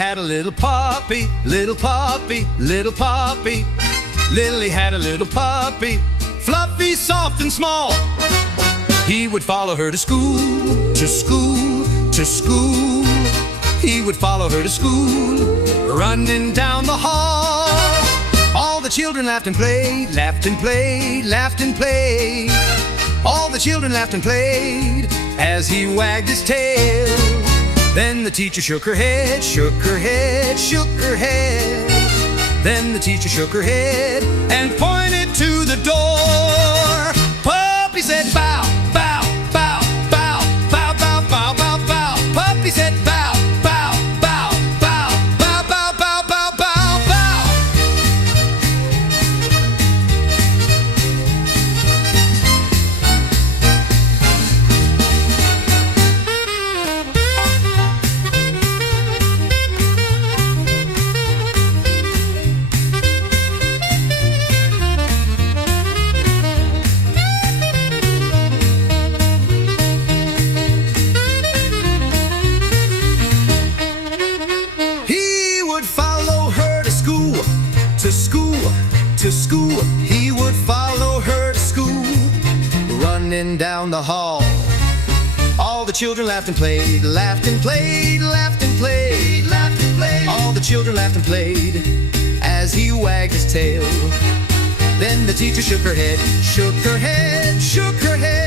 had a little puppy, little puppy, little puppy. Lilly had a little puppy, fluffy, soft, and small. He would follow her to school, to school, to school. He would follow her to school, running down the hall. All the children laughed and played, laughed and played, laughed and played. All the children laughed and played as he wagged his tail. Then the teacher shook her head, shook her head, shook her head. Then the teacher shook her head and pointed to the door. Puppy said bow, bow, bow, bow, bow, bow, bow, bow, bow. Puppy said bow, bow, bow, bow, bow, bow, bow, bow, bow, bow. To school, to school, he would follow her to school, running down the hall. All the children laughed and played, laughed and played, laughed and played, laughed and played. All the children laughed and played as he wagged his tail. Then the teacher shook her head, shook her head, shook her head.